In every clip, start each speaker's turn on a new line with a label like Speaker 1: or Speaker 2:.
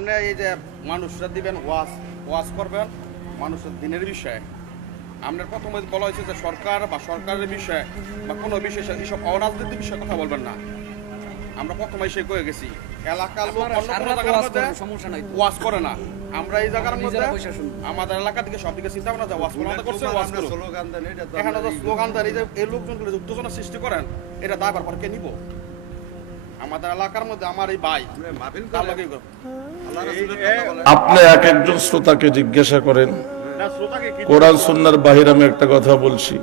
Speaker 1: আপনি এই যে মানুষরা দিবেন ওয়াজ ওয়াজ করবেন মানুষের দিনের বিষয়ে। আপনার প্রথমে বলা হয়েছে যে সরকার বা সরকারের বিষয়ে বা কোনো বিষয়ে এইসব অরাজনৈতিক বিষয়ে কথা বলবেন না। আমরা প্রথমে সে কয়ে গেছি এলাকার লোক অন্য কোনো জায়গার মধ্যে
Speaker 2: সমস্যা নাই তো।
Speaker 1: ওয়াজ করে না। আমরা এই জায়গার মধ্যে। আমাদের এলাকা থেকে সব দিকে চিন্তা ভাবনা যে ওয়াজ করা করছে ওয়াজ এখানে তো স্লোগান দেন এই যে এই লোকজনগুলো যে উত্তেজনা সৃষ্টি করেন এটা দায়বার পর কে নিব? আমাদের এলাকার মধ্যে আমার এই ভাই।
Speaker 3: আপনি এক একজন শ্রোতাকে জিজ্ঞাসা করেন
Speaker 1: না,
Speaker 3: কোরআন সুন্নার বাহিরে আমি একটা কথা বলছি।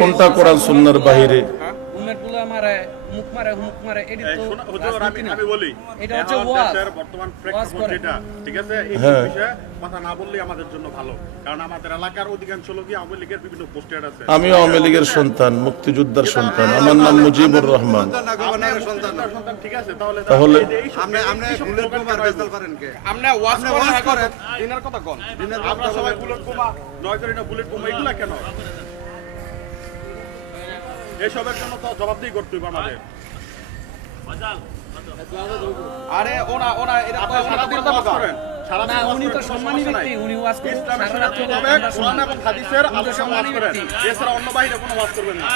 Speaker 3: কোনটা কোরআন সুন্নার বাহিরে?
Speaker 2: গুলো মারে মুখ মারে হুমুক মারে এটি তো
Speaker 4: আমি
Speaker 2: রাজনীতি না।
Speaker 4: আমি বলি
Speaker 2: এটা হচ্ছে
Speaker 4: এখন
Speaker 2: ওয়াজ
Speaker 4: দেশের বর্তমান প্রেক্ষাপট যেটা ঠিক আছে? এই
Speaker 3: হ্যাঁ।
Speaker 4: বিষয়ে কথা না বললেই আমাদের জন্য ভালো কারণ আমাদের এলাকার অধিকাংশ লোকই আওয়ামী লীগের বিভিন্ন পোস্টার আছে।
Speaker 3: আমি আওয়ামী লীগের সন্তান মুক্তিযোদ্ধার সন্তান। আমার নাম মুজিবুর রহমান।
Speaker 4: সন্তান ঠিক আছে তাহলে
Speaker 5: আপনি আপনি বুলেট কে?
Speaker 1: আপনি ওয়াজ করেন। দিনের কথা
Speaker 4: সবাই বুলেট বোমা নয় করি না বুলেট বোমা এগুলা কেন? এসবের জন্য তো জবাবদিহি করতে হবে আমাদের।
Speaker 1: আরে ওনা ওনা এটা
Speaker 4: সারাদিন করেন।
Speaker 2: উনি তো সম্মানী ব্যক্তি উনি ওয়াজ করেন।
Speaker 4: কোরআন এবং হাদিসের আলোচনা ওয়াজ করেন। এছাড়া অন্য বাইরে কোনো ওয়াজ করবেন না।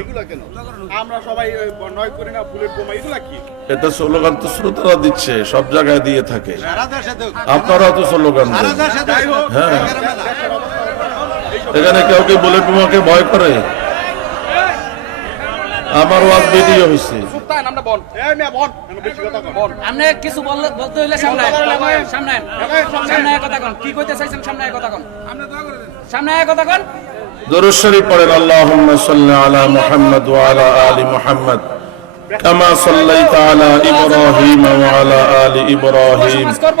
Speaker 4: এগুলা কেন? আমরা সবাই নয় করি না বুলেট বোমা এগুলা কি?
Speaker 3: এটা স্লোগান তো শ্রোতারা দিচ্ছে সব জায়গায় দিয়ে থাকে। আপনারা তো স্লোগান হ্যাঁ। এখানে কেউ কি বলে তোমাকে ভয় করে? আমার ওয়াজ ভিডিও হয়েছে
Speaker 1: আমরা বল।
Speaker 4: এই মেয়ে বল। আমি বেশি কথা কম।
Speaker 1: বল।
Speaker 2: আপনি কিছু বলতে হইলে সামনে সামনে সামনে কথা কন। কি কইতে চাইছেন সামনে কথা কন। সামনে কথা কন।
Speaker 3: দরুদ শরীফ পড়েন আল্লাহুম্মা সাল্লি আলা মুহাম্মদ ওয়া আলা আলি মুহাম্মদ কামা সাল্লাইতা আলা ইব্রাহিম ওয়া আলা আলি ইব্রাহিম
Speaker 2: সমাজ করব